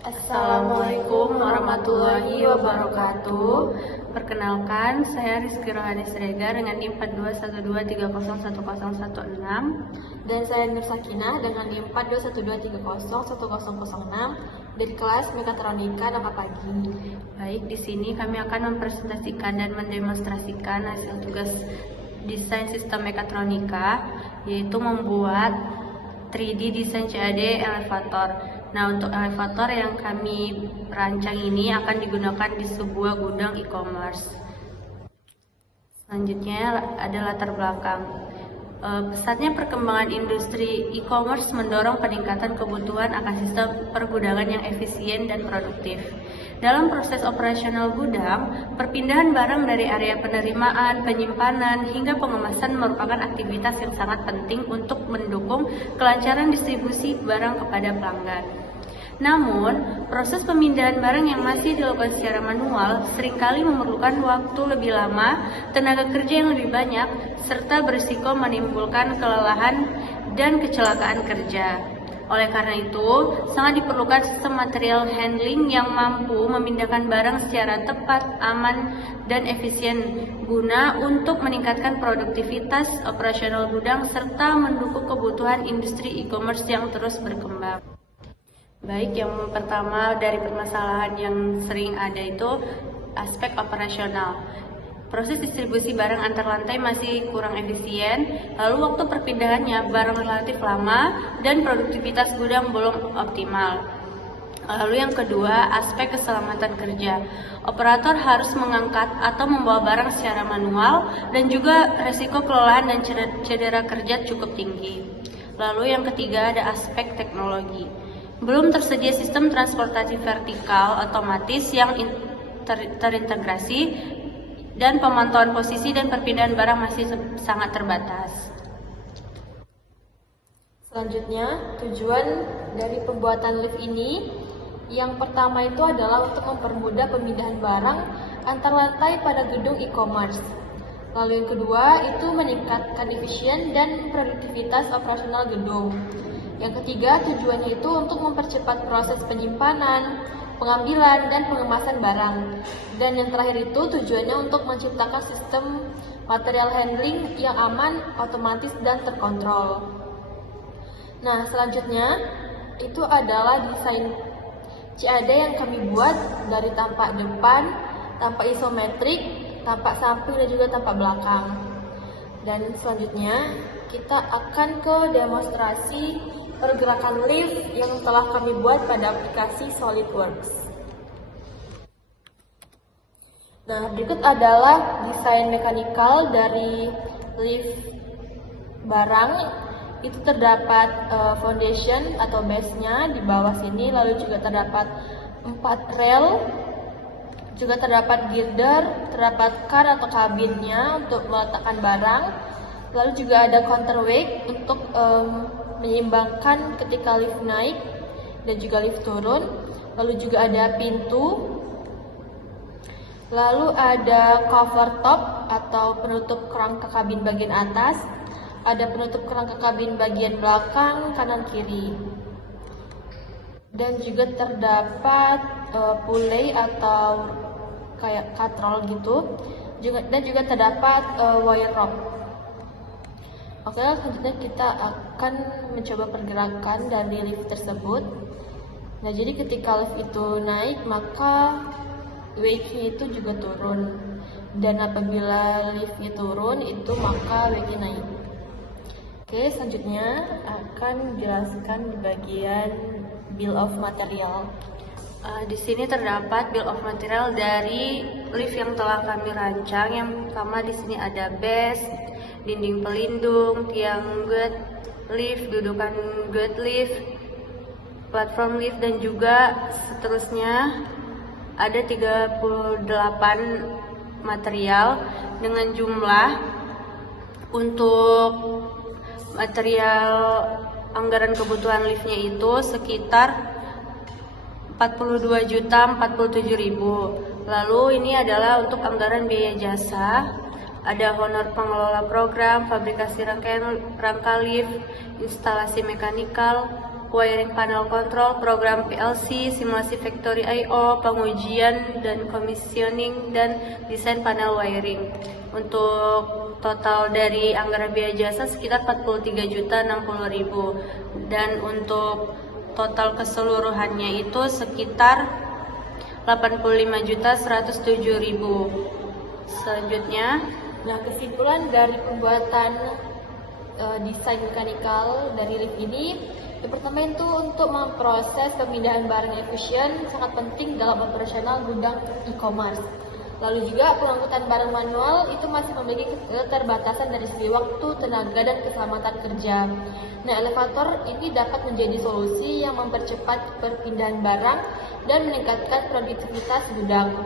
Assalamualaikum warahmatullahi wabarakatuh. Perkenalkan, saya Rizky Rohani Sregar dengan NIM 4212301016 dan saya Nur Sakinah dengan NIM 4212301006 dari kelas Mekatronika Nangka Pagi. Baik, di sini kami akan mempresentasikan dan mendemonstrasikan hasil tugas desain sistem mekatronika, yaitu membuat 3D desain CAD elevator. Nah, untuk elevator yang kami rancang ini akan digunakan di sebuah gudang e-commerce. Selanjutnya ada latar belakang. Pesatnya perkembangan industri e-commerce mendorong peningkatan kebutuhan akan sistem pergudangan yang efisien dan produktif. Dalam proses operasional gudang, perpindahan barang dari area penerimaan, penyimpanan, hingga pengemasan merupakan aktivitas yang sangat penting untuk mendukung kelancaran distribusi barang kepada pelanggan. Namun, proses pemindahan barang yang masih dilakukan secara manual seringkali memerlukan waktu lebih lama, tenaga kerja yang lebih banyak, serta berisiko menimbulkan kelelahan dan kecelakaan kerja. Oleh karena itu, sangat diperlukan sistem material handling yang mampu memindahkan barang secara tepat, aman, dan efisien guna untuk meningkatkan produktivitas operasional gudang serta mendukung kebutuhan industri e-commerce yang terus berkembang. Baik, yang pertama dari permasalahan yang sering ada itu aspek operasional. Proses distribusi barang antar lantai masih kurang efisien, lalu waktu perpindahannya barang relatif lama dan produktivitas gudang belum optimal. Lalu yang kedua, aspek keselamatan kerja. Operator harus mengangkat atau membawa barang secara manual dan juga resiko kelelahan dan cedera kerja cukup tinggi. Lalu yang ketiga ada aspek teknologi. Belum tersedia sistem transportasi vertikal otomatis yang terintegrasi dan pemantauan posisi dan perpindahan barang masih sangat terbatas. Selanjutnya, tujuan dari pembuatan lift ini yang pertama itu adalah untuk mempermudah pemindahan barang antar lantai pada gedung e-commerce. Lalu yang kedua itu meningkatkan efisien dan produktivitas operasional gedung. Yang ketiga, tujuannya itu untuk mempercepat proses penyimpanan, pengambilan, dan pengemasan barang. Dan yang terakhir itu tujuannya untuk menciptakan sistem material handling yang aman, otomatis, dan terkontrol. Nah, selanjutnya itu adalah desain CAD yang kami buat dari tampak depan, tampak isometrik, tampak samping, dan juga tampak belakang. Dan selanjutnya kita akan ke demonstrasi pergerakan lift yang telah kami buat pada aplikasi SolidWorks. Nah, berikut adalah desain mekanikal dari lift barang. Itu terdapat foundation atau base-nya di bawah sini, lalu juga terdapat 4 rel, juga terdapat girder, terdapat car atau kabinnya untuk meletakkan barang, lalu juga ada counterweight untuk menyeimbangkan ketika lift naik dan juga lift turun, lalu juga ada pintu, lalu ada cover top atau penutup kerangka kabin bagian atas, ada penutup kerangka kabin bagian belakang, kanan, kiri, dan juga terdapat pulley atau kayak katrol gitu, dan juga terdapat wire rope. Oke, selanjutnya kita akan mencoba pergerakan dari lift tersebut. Nah, jadi ketika lift itu naik, maka weight-nya itu juga turun. Dan apabila lift-nya turun, itu maka weight-nya naik. Oke, selanjutnya akan menjelaskan di bagian bill of material. Di sini terdapat bill of material dari lift yang telah kami rancang. Yang pertama di sini ada base, dinding pelindung, tiang guide lift, dudukan guide lift, platform lift, dan juga seterusnya ada 38 material dengan jumlah untuk material anggaran kebutuhan liftnya itu sekitar 42.047.000. Lalu ini adalah untuk anggaran biaya jasa, ada honor pengelola program, fabrikasi rangka lift, instalasi mekanikal, wiring panel kontrol, program PLC, simulasi factory I/O, pengujian dan commissioning, dan desain panel wiring. Untuk total dari anggaran biaya jasa sekitar 43.060.000, dan untuk total keseluruhannya itu sekitar 85.107.000. Selanjutnya, kesimpulan dari pembuatan desain mekanikal dari lift ini, yang pertama itu untuk memproses pemindahan barang efisien sangat penting dalam operasional gudang e-commerce. Lalu juga pengangkutan barang manual itu masih memiliki keterbatasan dari segi waktu, tenaga, dan keselamatan kerja. Nah, elevator ini dapat menjadi solusi yang mempercepat perpindahan barang dan meningkatkan produktivitas gudang.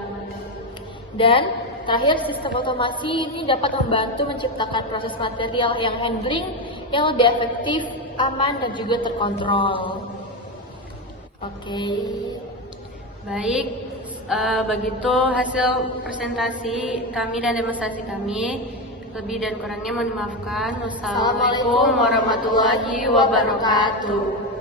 Dan terakhir, sistem otomasi ini dapat membantu menciptakan proses material yang handling yang lebih efektif, aman, dan juga terkontrol. oke, baik. Begitu hasil presentasi kami dan demonstrasi kami. Lebih dan kurangnya mohon dimaafkan. Wassalamualaikum warahmatullahi wabarakatuh.